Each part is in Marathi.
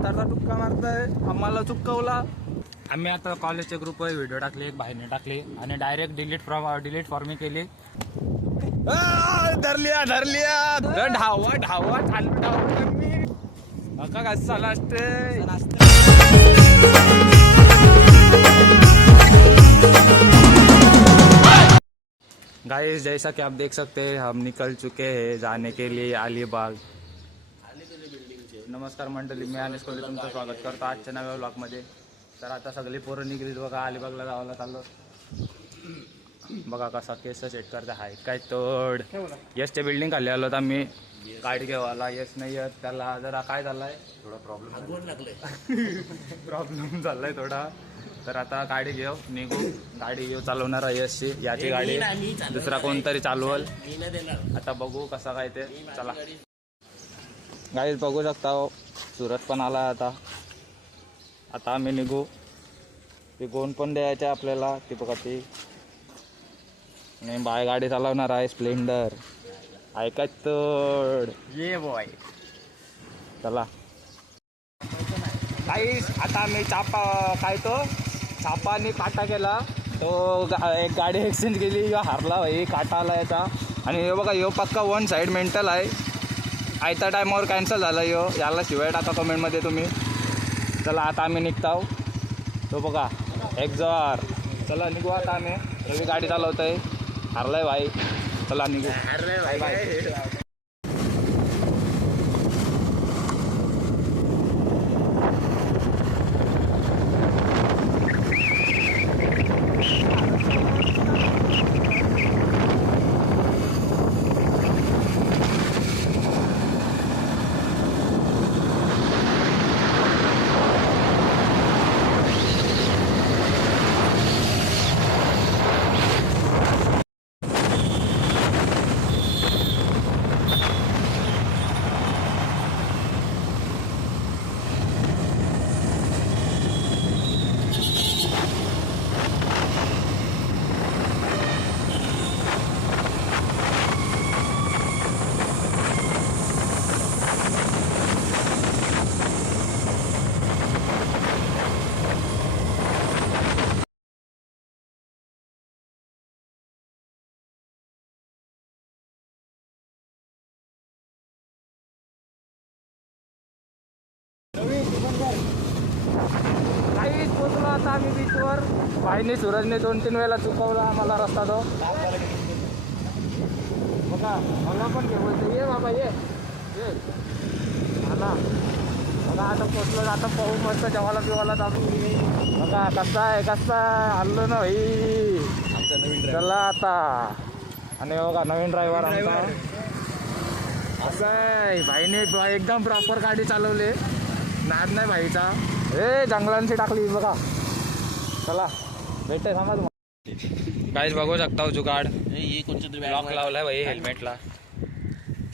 रस्त्याचा टुक्का मारताय, आम्हाला चुकवला. आम्ही आता कॉलेजचे ग्रुपवर व्हिडिओ टाकले, एक भाईने टाकले आणि डायरेक्ट डिलीट फॉर मी केली. धरलिया ढावा चालू काय चालू असते. गाइस जैसा कि आप देख सकते हैं हम निकल चुके हैं जाने के लिए अलिबाग. नमस्कार मंडळी, मी अनिश कोहली तुमचं स्वागत करतो आजच्या नव्या व्लॉगमध्ये. तर आता सगळी पोरं निघलीत बघा, अलिबागला जायला चाललो. बघा कसा केस सेट करता आहे काय तोड. यशच्या बिल्डिंग खाली आलो तर मी गाडी घेवायला. यश नाही येत, त्याला जरा काय झालाय, थोडा प्रॉब्लेम झालाय थोडा. तर आता गाडी घेऊ निघू. गाडी घेऊ चालवणार यशची, याची गाडी दुसरा कोणतरी चालवल. आता बघू कसा काय ते. चला गाडीत बघू शकता सुरत पण आला. आता आम्ही निघू. ते गोंड पण द्यायचे आपल्याला, ती बघा ती. आणि बाय गाडी चालवणार आहे स्प्लेंडर. ऐकाय तोड ये बॉय. चला गाईस आता आम्ही चापाने काटा केला तो. एक गाडी एक्सचेंज केली, हारला भाई, काटा आला याचा. आणि हे बघा, यो पक्का वन साईड मेंटल आहे. आयत्या टायमावर कॅन्सल झाला यो. याला शिवाय टाका कमेंटमध्ये तुम्ही. चला आता आम्ही निघताव. तो बघा एक्झॉर. चला निघू आता आम्ही. रवी गाडी चालवतोय, हारलाय भाई. चला निघू. Bye bye. काहीच पोचलो आता आम्ही बीचवर. भाईने सूरजने 2-3 वेळेला चुकवला आम्हाला रस्ता तो. बघा मला पण घेऊन ये बाबा, ये आला. बघा आता पोचलो. आता पाहू मस्त जेवायला पिवायला चालू. बघा कसा आहे हल्लो ना भाई. चला आता. आणि बघा नवीन ड्रायव्हर आमचा असं आहे. भाईने एकदम प्रॉपर गाडी चालवली, नाद नाही भाईचा. हे जंगलांची टाकली बघा. चला भेटते सांगा तुम्हाला. गाईज बघू शकता जुगाड. लॉक लावलाय भाई हेल्मेटला.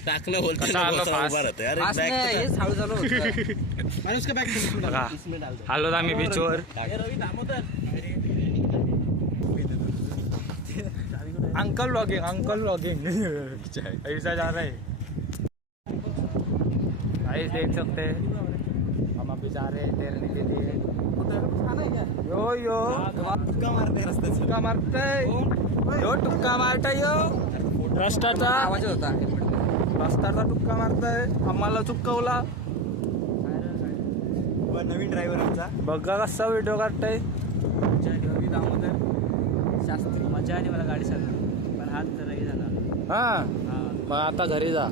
टाकलं आलो आम्ही बीचवर. अंकल व्लॉगिंग ऐसा जा रहा है. गाइस देख सकते हैं हम अभी जा रहे हैं तैरने के लिए. यो टुक्का मारते यो रस्त्याचा आवाज होता. रस्त्याचा टुक्का मारताय, आम्हाला चुकवला. नवीन ड्रायव्हर आमचा. बघा कसा व्हिडिओ काढताय. शास्त्री मजा आली मला गाडी चालवली, पण हात जरा झाला. हा मग आता घरी जा.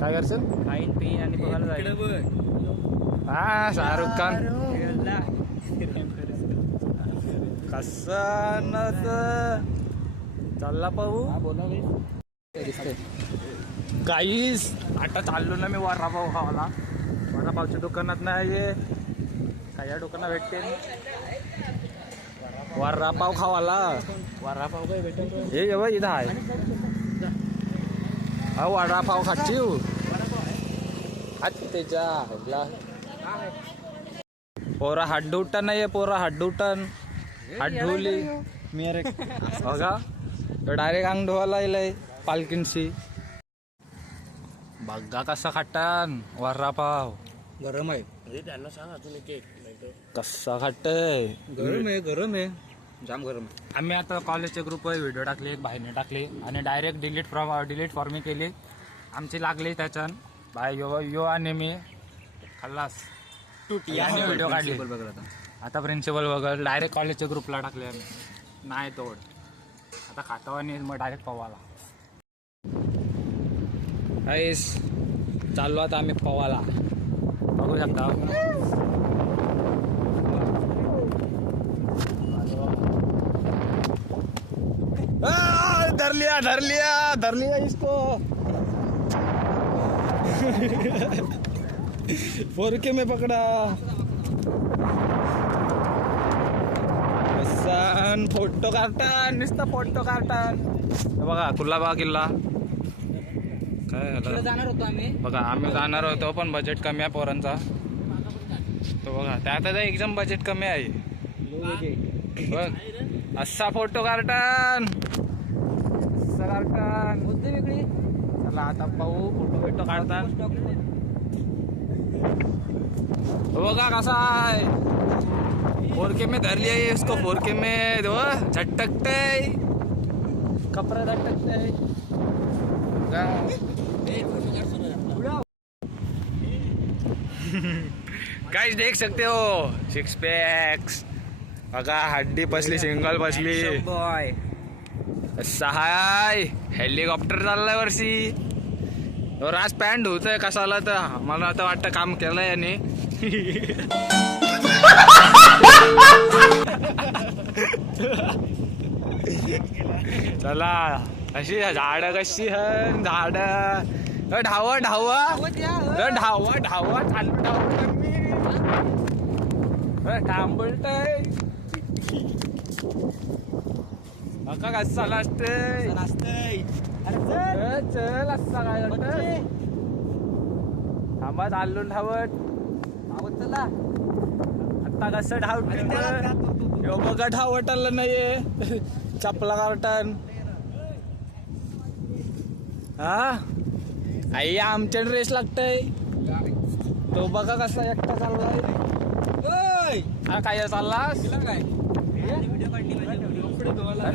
काय करशील? खाईन पिन आणि बघायला जाईल. हा शाहरुख खान कसा नस चालला पाहू. गाईस आता चाललो ना मी वडापाव खावाला. वडापावच्या दुकानात नाही काय, या दुकानात भेटते वडापाव खावाला. वडापाव काय भेटेल हे जेव्हा इथं आहे. हा वडापाव खाची त्याच्या पोरा हात धुवटन नाही. पोरा हात धुवटन हात धुवली बघा. तो डायरेक्ट अंग धुवायला येईल पालखींशी. बघा कसा खाटान वर्रा पाव गरम आहे. त्यांना सांगा तुम्ही केक कसा खाटय. गरम आहे जाम गरम आहे. आम्ही आता कॉलेजच्या ग्रुपवर व्हिडिओ टाकले, बाहेरने टाकले आणि डायरेक्ट डिलीट फॉर्मी केली. आमची लागली त्याच्यान बाय यो आणि मी खल्लास व्हिडिओ काढले. आता प्रिन्सिपल वगैरे डायरेक्ट कॉलेजच्या ग्रुपला टाकले आम्ही. नाही तोड आता खातो आणि मग डायरेक्ट पवाला. गाईस चाललो आता आम्ही पवाला. बघू शकता धर लिया इसको. फोरके में पकडा. फोटो काढतान नुसता फोटो काढतान. बघा कुल्लाबा किल्ला काय झालं. जाणार होतो आम्ही. बघा आम्ही जाणार होतो पण बजेट कमी आहे पोरांचा. तो बघा त्यात आता एकदम बजेट कमी आहे. बघ असा फोटो काढतान असा काढतान. मुद्दे वेगळी. चला आता पाहू फोटो काढतान. बघा कसा आहे. 4K में धर लिया ये इसको. 4K में दो झटकते कपड़ा झटकते. गाइस देख सकते हो 6 पैक्स. बघा हड्डी बसली, सिंगल बसली. बॉय सहाय हेलिकॉप्टर चाललाय वर्षी. आज पॅन्ट होतंय कसाला तर मला आता वाटतं काम केलंय आणि चला अशी झाड कशी झाड ढावा ढावा ढावा ढावा चालू थांबलतय. का कसा असते चल असा काय वाटत. थांबा चालून धावत चला आता कसं धावत. बघा धावटाला नाहीये चपला कार्टन. हा आई आमच्या ड्रेस लागतय. तो बघा कसा एकटा चाललाय. हा काय चाललास काय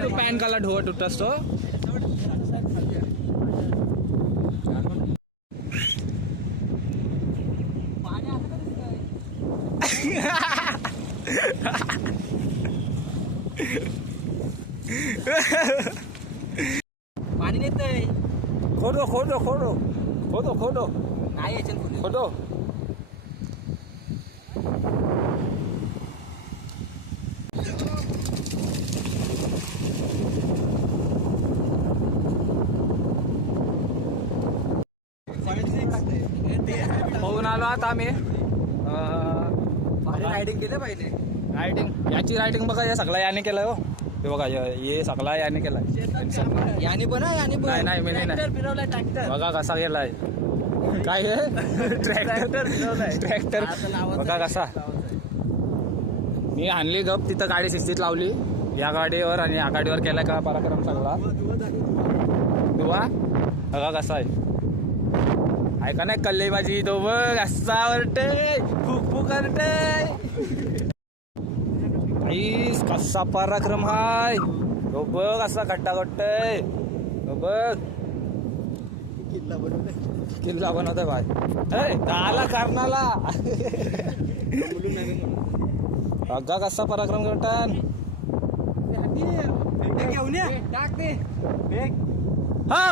तू पॅन काला ढोवत उठस तो. पाणी नेत नाही. खोदो खोदो खोदो खोदो खोदो नाही याच्यात खोदो. होऊन आलो आता आम्ही. रायडिंग केलं पाहिजे. रायटिंग याची रायटिंग बघा या सगळा याने केलाय. हो हे बघा हे सगळा याने केलाय. याने पण याने नाही नाही मी नाही. फिरवलाय ट्रॅक्टर. बघा कसा गेलाय. काय हे ट्रॅक्टर ट्रॅक्टर बघा कसा. मी आणली गप तिथं गाडी शिस्तीत लावली या गाडीवर आणि या गाडीवर केलाय का पराक्रम सगळा. दुवा बघा कसा आहे. ऐका नाही कल्ले माझी तो बघ असा वरटे फुक फुक करते. कसा पराक्रम हाय. तो बघ असा खड्डा कट्टय. तो बघ किल्ला बनवतोय भाई. आला कर्णाला. बघा कसा पराक्रम करतात. घेऊन ये टाक ते. हा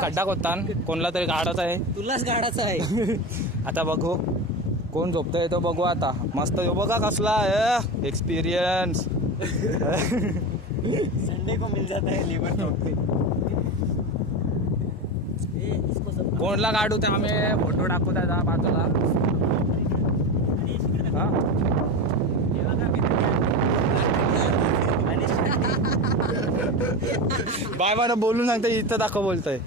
खड्डा कोणता कोणला तरी गाडाचा आहे. तुलाच गाडाचा आहे. आता बघू कोण झोपतोय तो बघू आता. मस्त यो बघा कसला एक्सपिरियन्स. संडे को मिल जाता है लीवर टॉप. कोणला काढू ते आम्ही फोटो टाकू त्याचा बाजूला. बाय मला बोलून सांगतोय इथं दाखव बोलतोय.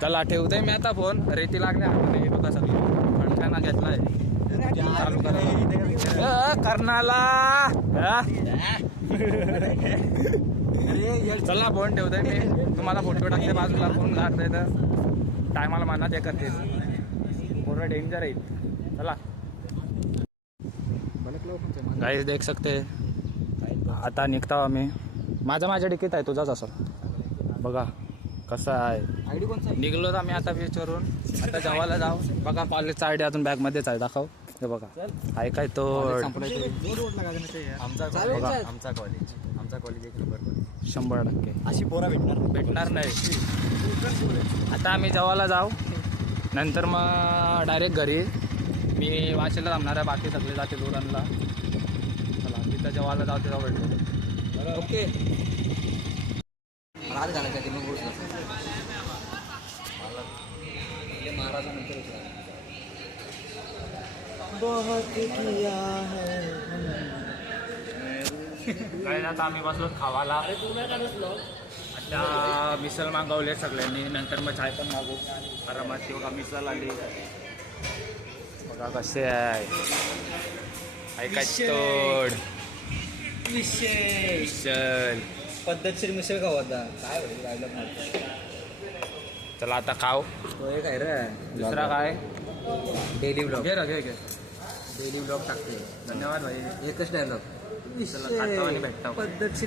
चला ठेवतोय मी आता फोन. रेती लागल्या हे बघा सगळी फणकाना घेतलाय चालू करा कर्णाला. चला फोन ठेवतोय मी तुम्हाला फोटो टाकते बाजूला फोन काढतोय तर टायमाला म्हणा ते करते पूर्ण डेंजर आहे चला गाईस देख सकते आता निघता आम्ही माझ्या डिकीत आहे तुझाच असं बघा कसा आहे आयडी कोणचा निघलो तर आम्ही आता बीचवरून आता जेवायला जाऊ बघा कॉलेजचा आयडी अजून बॅगमध्येच आहे दाखव हे बघा आहे काय तो आमचा कॉलेज एक नंबर 100% अशी पोरा भेटणार नाही आता आम्ही जेवायला जाऊ नंतर मग डायरेक्ट घरी मी वाशीला थांबणार आहे बाकी सगळे जातील उरणला चला तिथं जेवायला जाऊ तेव्हा भेटतो ओके आज झालं का तुम्ही महाराजानंतर काय आता आम्ही बसलो खावाला आता मिसल मागवले सगळ्यांनी नंतर मग चाय पण मागू आरामात ती बघा मिसल आली बघा कसे आहे ऐकाय तोड मिसल पद्धतशीर मिसळ खाऊ आता काय होईल राहिलं चला आता खाऊ तो एक आहे रे दुसरा काय डेली ब्लॉग घे घे डेली ब्लॉग टाकते धन्यवाद भाई एकच डायलॉग चला खातो आणि भेटतो पद्धतशीर